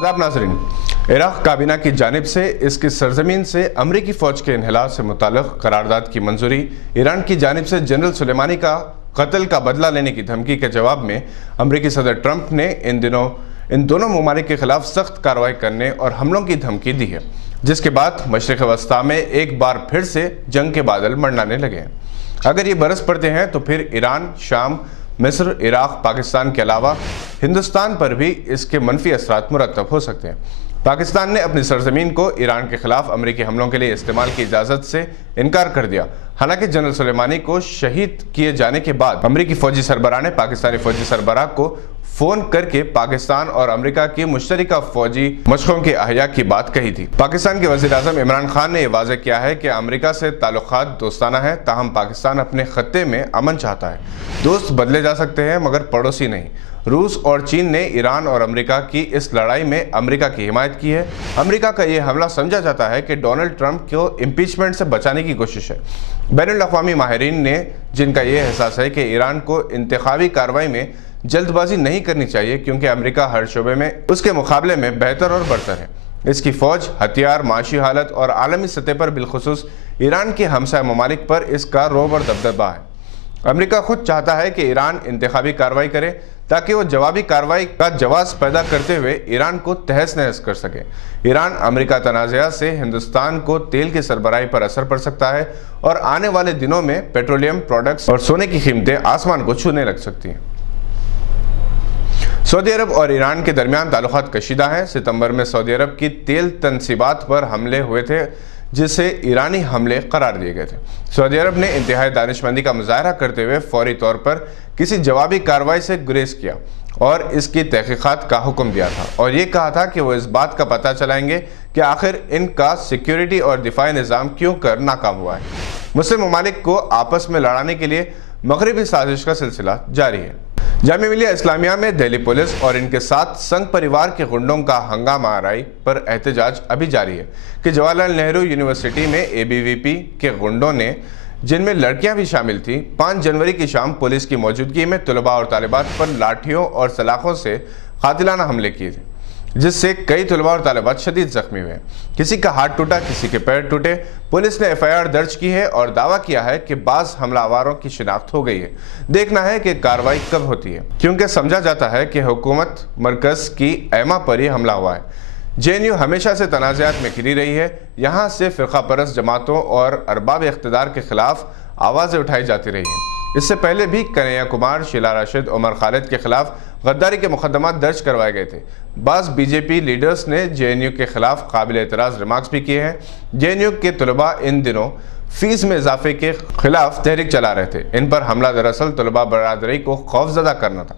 आदाब नाज़रीन, इराक़ काबीना की जानिब से इसकी सरजमीन से अमरीकी फ़ौज के इन्हिला से मुताल्लिक़ करारदाद की मंजूरी, ईरान की जानिब से जनरल सुलेमानी का कत्ल का बदला लेने की धमकी के जवाब में अमरीकी सदर ट्रंप ने इन दिनों इन दोनों ममालिक के खिलाफ सख्त कार्रवाई करने और हमलों की धमकी दी है, जिसके बाद मशरिक़ वस्ता में एक बार फिर से जंग के बादल मंडराने लगे हैं। अगर ये बरस पड़ते हैं तो फिर ईरान, शाम, मिस्र, इराक़, पाकिस्तान के अलावा हिंदुस्तान पर भी इसके मनफी असरात मुरतब हो सकते हैं। पाकिस्तान ने अपनी सरजमीन को ईरान के खिलाफ अमरीकी हमलों के लिए इस्तेमाल की इजाज़त से इनकार कर दिया। हालांकि जनरल सुलेमानी को शहीद किए जाने के बाद अमरीकी फ़ौजी सरबराह ने पाकिस्तानी फ़ौजी सरबराह को फ़ोन करके पाकिस्तान और अमेरिका की मुश्तरका फ़ौजी मशक़ों की अहया की बात कही थी। पाकिस्तान के वज़ीर-ए-आज़म इमरान खान ने यह वाज़ेह किया है कि अमेरिका से ताल्लुक़ात दोस्ताना है, ताहम पाकिस्तान अपने ख़त्ते में अमन चाहता है। दोस्त बदले जा सकते हैं मगर पड़ोसी नहीं। रूस और चीन ने ईरान और अमेरिका की इस लड़ाई में अमेरिका की हिमायत की है। अमेरिका का यह हमला समझा जाता है कि डोनाल्ड ट्रंप को इम्पीचमेंट से बचाने की कोशिश है। बैनुल-अक़वामी माहिरीन ने जिनका यह एहसास है कि ईरान को इंतखाबी कार्रवाई में जल्दबाजी नहीं करनी चाहिए, क्योंकि अमेरिका हर शोबे में उसके मुकाबले में बेहतर और बरतर है। इसकी फ़ौज, हथियार, माशी हालत और आलमी सतह पर बिलखुसूस ईरान के हमसाया ममालिक पर इसका रोब और दबदबा है। अमेरिका खुद चाहता है कि ईरान इंतखाबी कार्रवाई करे ताकि वो जवाबी कार्रवाई का जवाब पैदा करते हुए ईरान को तहस नहस कर सके। ईरान अमेरिका तनाज़ा से हिंदुस्तान को तेल की सरबराही पर असर पड़ सकता है और आने वाले दिनों में पेट्रोलियम प्रोडक्ट्स और सोने की कीमतें आसमान को छूने लग सकती हैं। सऊदी अरब और ईरान के दरमियान ताल्लुकात कशीदा हैं। सितंबर में सऊदी अरब की तेल तनसीबात पर हमले हुए थे, जिसे ईरानी हमले करार दिए गए थे। सऊदी अरब ने इंतहाई दानिशमंदी का मुजाहरा करते हुए फौरी तौर पर किसी जवाबी कार्रवाई से गुरेज किया और इसकी तहकीकात का हुक्म दिया था और ये कहा था कि वो इस बात का पता चलाएंगे कि आखिर इनका सिक्योरिटी और दिफाई निज़ाम क्यों कर नाकाम हुआ है। मुस्लिम ममालिक को आपस में लड़ाने के लिए मगरबी साजिश का सिलसिला जारी है। जामिया मिलिया इस्लामिया में दिल्ली पुलिस और इनके साथ संघ परिवार के गुंडों का हंगामा आराई पर एहतजाज अभी जारी है कि जवाहरलाल नेहरू यूनिवर्सिटी में ABVP के गुंडों ने, जिनमें लड़कियां भी शामिल थीं, 5 जनवरी की शाम पुलिस की मौजूदगी में तलबा और तालिबात पर लाठियों और सलाखों से कातिलाना हमले किए थे, जिससे कई तलबा और तालिबात शदीद जख्मी हुए। किसी का हाथ टूटा, किसी के पैर टूटे। पुलिस ने FIR दर्ज की है और दावा किया है कि बाज़ हमलावरों की शिनाख्त हो गई है। देखना है कि कार्रवाई कब होती है, क्योंकि समझा जाता है कि हुकूमत मरकज़ की ऐमा पर ही हमला हुआ है। JNU हमेशा से तनाज़ात में घिरी रही है। यहाँ से फ़िरक़ा परस्त जमातों और अरबाब इक़्तिदार के खिलाफ आवाज़ें उठाई जाती रही हैं। इससे पहले भी कन्हैया कुमार, शीला राशिद, उमर खालिद के खिलाफ गद्दारी के मुकदमात दर्ज करवाए गए थे। बाज़ BJP लीडर्स ने JNU के खिलाफ काबिल एतराज़ रिमार्क्स भी किए हैं। JNU के तलबा इन दिनों फीस में इजाफे के खिलाफ तहरीक चला रहे थे। इन पर हमला दरअसल तलबा बरादरी को खौफजदा करना था।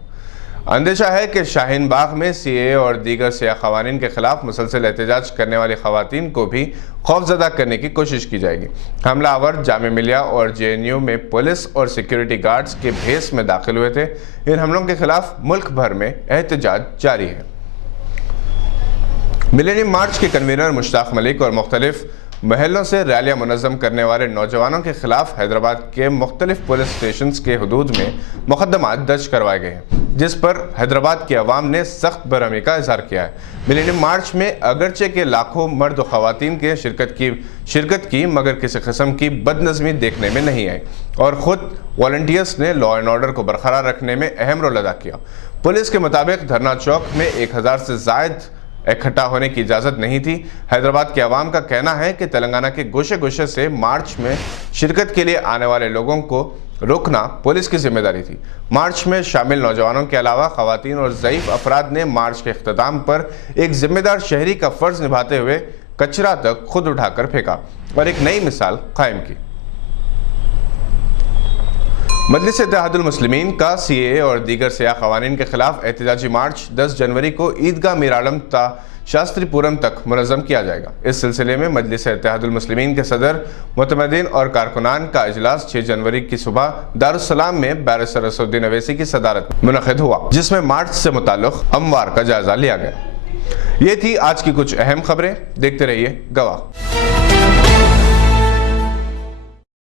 अंदेशा है कि शाहीन बाग में CAA और दीगर सियाह क़वानीन के खिलाफ मुसलसल एहतजाज करने वाली ख़वातीन को भी खौफजदा करने की कोशिश की जाएगी। हमलावर जामिया मिलिया और JNU में पुलिस और सिक्योरिटी गार्ड्स के भेस में दाखिल हुए थे। इन हमलों के खिलाफ मुल्क भर में एहतजाज जारी है। मिलेनियम मार्च के कन्वीनर मुश्ताक मलिक और मुख्तलिफ महलों से रैलियां मुनज़्ज़म करने वाले नौजवानों के खिलाफ हैदराबाद के मुख्तलिफ पुलिस स्टेशंस के हदूद में मुकदमात दर्ज करवाए गए हैं, जिस पर हैदराबाद की आवाम ने सख्त बरहमी का इजहार किया है। मिलेनियम मार्च में अगरचे के लाखों मर्द व ख़वातीन के शिरकत की मगर किसी किस्म की बदनज़मी देखने में नहीं आई और ख़ुद वॉलंटियर्स ने लॉ एंड ऑर्डर को बरकरार रखने में अहम रोल अदा किया। पुलिस के मुताबिक धरना चौक में 1000 से ज़ायद इकट्ठा होने की इजाज़त नहीं थी। हैदराबाद के अवाम का कहना है कि तेलंगाना के गोशे गोशे से मार्च में शिरकत के लिए आने वाले लोगों को रोकना पुलिस की जिम्मेदारी थी। मार्च में शामिल नौजवानों के अलावा ख़वातीन और ज़ईफ़ अफराद ने मार्च के इख्तिताम पर एक जिम्मेदार शहरी का फ़र्ज़ निभाते हुए कचरा तक खुद उठाकर फेंका और एक नई मिसाल कायम की। मजलिस इत्तेहादुल मुस्लिमीन का CAA और दीगर सियाह क़वानीन के खिलाफ एहतजाजी मार्च 10 जनवरी को ईदगाह मीर आलम ता शास्त्रीपुरम तक मुनज़्ज़म किया जाएगा। इस सिलसिले में मजलिस इत्तेहादुल मुस्लिमीन के सदर, मुतमद्दीन और कारकुनान का इजलास 6 जनवरी की सुबह दारुस्सलाम में बैरिस्टर असदुद्दीन अवैसी की सदारत में मुनक़िद हुआ, जिसमें मार्च से मुताल्लिक़ अमवार का जायज़ा लिया गया। ये थी आज की कुछ अहम खबरें। देखते रहिए गवाह।